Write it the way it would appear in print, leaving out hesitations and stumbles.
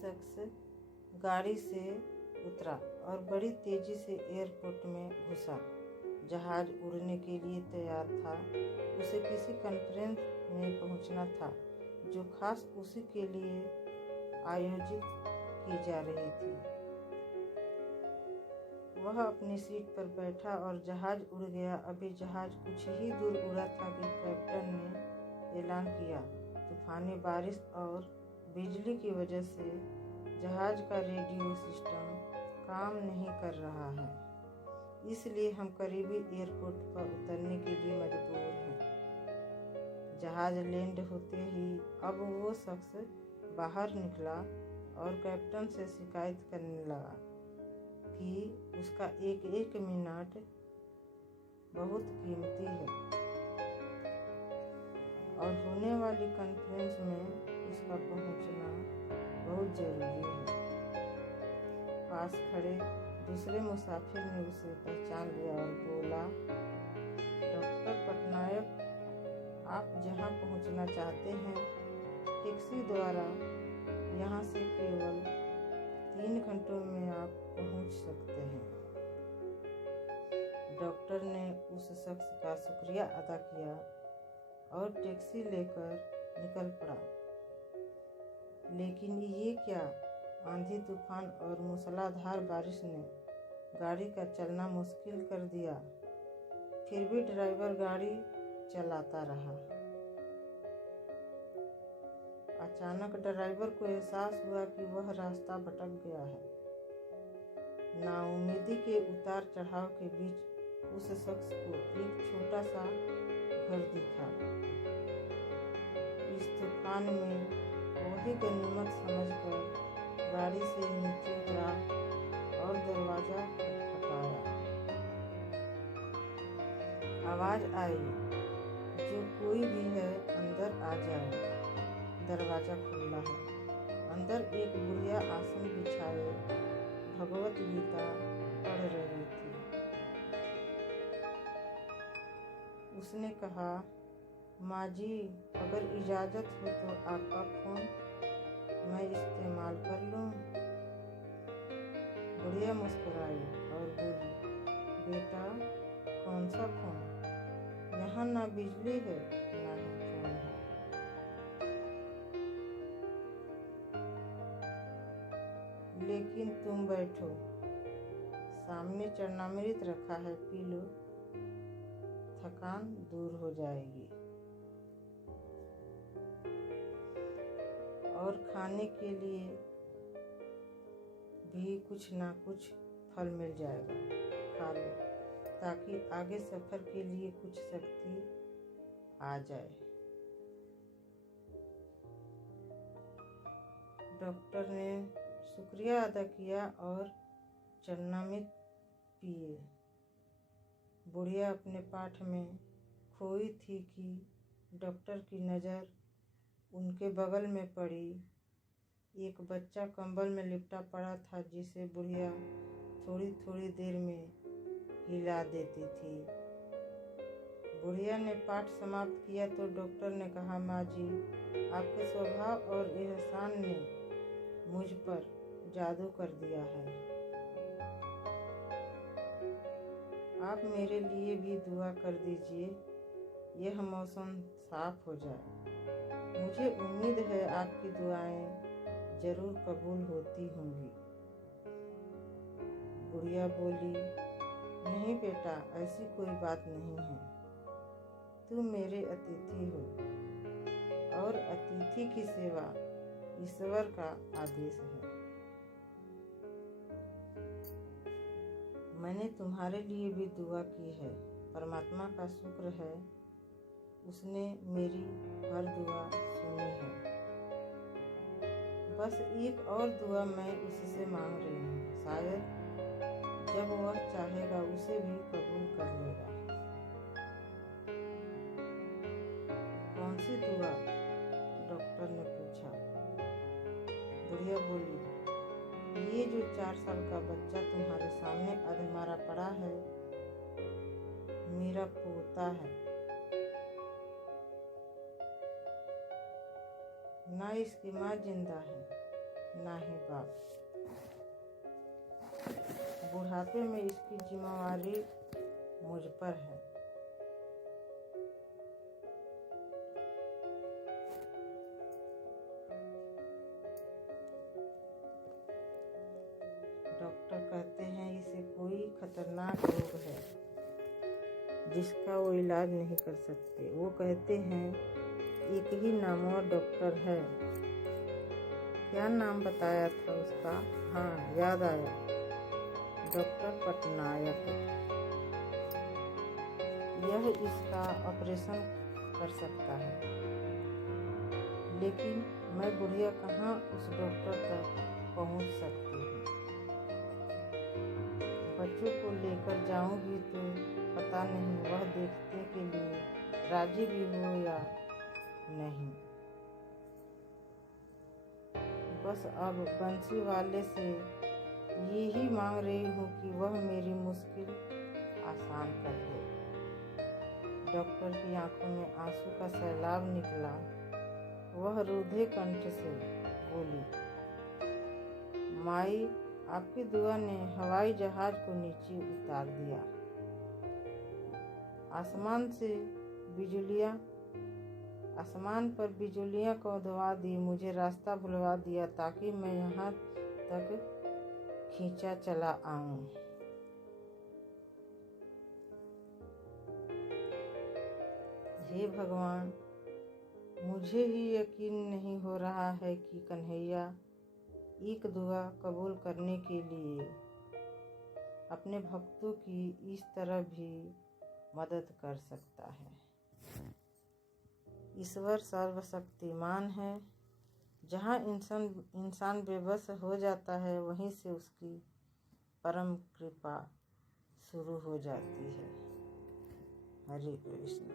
शख्स गाड़ी से उतरा और बड़ी तेजी से एयरपोर्ट में घुसा। जहाज उड़ने के लिए तैयार था। उसे किसी कॉन्फ्रेंस में पहुंचना था जो खास उसी के लिए आयोजित की जा रही थी। वह अपनी सीट पर बैठा और जहाज उड़ गया। अभी जहाज कुछ ही दूर उड़ा था कि कैप्टन ने ऐलान किया, तूफानी बारिश और बिजली की वजह से जहाज का रेडियो सिस्टम काम नहीं कर रहा है, इसलिए हम करीबी एयरपोर्ट पर उतरने के लिए मजबूर हैं। जहाज लैंड होते ही अब वो शख्स बाहर निकला और कैप्टन से शिकायत करने लगा कि उसका एक एक मिनट बहुत कीमती है और होने वाली कॉन्फ्रेंस में उसका पहुंचना बहुत जरूरी है। पास खड़े दूसरे मुसाफिर ने उसे पहचान लिया और बोला, डॉक्टर पटनायक, आप जहां पहुंचना चाहते हैं टैक्सी द्वारा यहां से केवल 3 घंटों में आप पहुंच सकते हैं। डॉक्टर ने उस शख्स का शुक्रिया अदा किया और टैक्सी लेकर निकल पड़ा। लेकिन ये क्या, आंधी तूफान और मूसलाधार बारिश ने गाड़ी का चलना मुश्किल कर दिया। फिर भी ड्राइवर गाड़ी चलाता रहा। अचानक ड्राइवर को एहसास हुआ कि वह रास्ता भटक गया है। नाउम्मीदी के उतार चढ़ाव के बीच उस शख्स को एक छोटा सा घर दिखा। इस तूफान में वही गनीमत समझकर गाड़ी से नीचे उतरा और दरवाजा खटखटाया। आवाज आई, जो कोई भी है अंदर आ जाए। दरवाजा खुला है। अंदर एक बुढ़िया आसन बिछाए भगवत गीता पढ़ रही थी। उसने कहा, माँ जी, अगर इजाज़त हो तो आपका फ़ोन मैं इस्तेमाल कर लूँ। बुढ़िया मुस्कुराई और बोली, बेटा, कौन सा फ़ोन? यहाँ ना बिजली है ना ही फ़ोन है। लेकिन तुम बैठो, सामने चरणामृत रखा है, पी लो, थकान दूर हो जाएगी और खाने के लिए भी कुछ ना कुछ फल मिल जाएगा, खा लो, ताकि आगे सफर के लिए कुछ शक्ति आ जाए। डॉक्टर ने शुक्रिया अदा किया और चरणामृत पिए। बुढ़िया अपने पाठ में खोई थी कि डॉक्टर की नज़र उनके बगल में पड़ी। एक बच्चा कंबल में लिपटा पड़ा था जिसे बुढ़िया थोड़ी थोड़ी देर में हिला देती थी। बुढ़िया ने पाठ समाप्त किया तो डॉक्टर ने कहा, माँ जी, आपके स्वभाव और एहसान ने मुझ पर जादू कर दिया है। आप मेरे लिए भी दुआ कर दीजिए, यह मौसम साफ हो जाए। मुझे उम्मीद है आपकी दुआएं जरूर कबूल होती होंगी। बुढ़िया बोली, नहीं बेटा, ऐसी कोई बात नहीं है। तुम मेरे अतिथि हो और अतिथि की सेवा ईश्वर का आदेश है। मैंने तुम्हारे लिए भी दुआ की है। परमात्मा का शुक्र है, उसने मेरी हर दुआ सुनी है। बस एक और दुआ मैं उससे मांग रही हूँ, शायद जब वह चाहेगा उसे भी कबूल कर लेगा। कौन सी दुआ? डॉक्टर ने पूछा। बुढ़िया बोली, ये जो 4 साल का बच्चा तुम्हारे सामने अधमरा पड़ा है, मेरा पोता है। ना इसकी माँ जिंदा है ना ही बाप। बुढ़ापे में इसकी जिम्मेवारी मुझ पर है। डॉक्टर कहते हैं इसे कोई खतरनाक रोग है जिसका वो इलाज नहीं कर सकते। वो कहते हैं एक ही नामवर डॉक्टर है। क्या नाम बताया था उसका? हाँ, याद आया, डॉक्टर पटनायक। यह इसका ऑपरेशन कर सकता है। लेकिन मैं बुढ़िया कहाँ उस डॉक्टर तक पहुँच सकती हूँ। बच्चों को लेकर जाऊंगी तो पता नहीं वह देखने के लिए राजी भी हो या नहीं। बस अब बंसी वाले से यही मांग रही हूँ कि वह मेरी मुश्किल आसान कर दे। डॉक्टर की आंखों में आंसू का सैलाब निकला। वह रूधे कंठ से बोली, माई, आपकी दुआ ने हवाई जहाज को नीचे उतार दिया। आसमान पर बिजलियां कौंधवा दी, मुझे रास्ता भुलवा दिया ताकि मैं यहाँ तक खींचा चला आऊं। हे भगवान, मुझे ही यकीन नहीं हो रहा है कि कन्हैया एक दुआ कबूल करने के लिए अपने भक्तों की इस तरह भी मदद कर सकता है। ईश्वर सर्वशक्तिमान है। जहाँ इंसान बेबस हो जाता है वहीं से उसकी परम कृपा शुरू हो जाती है। हरे कृष्ण।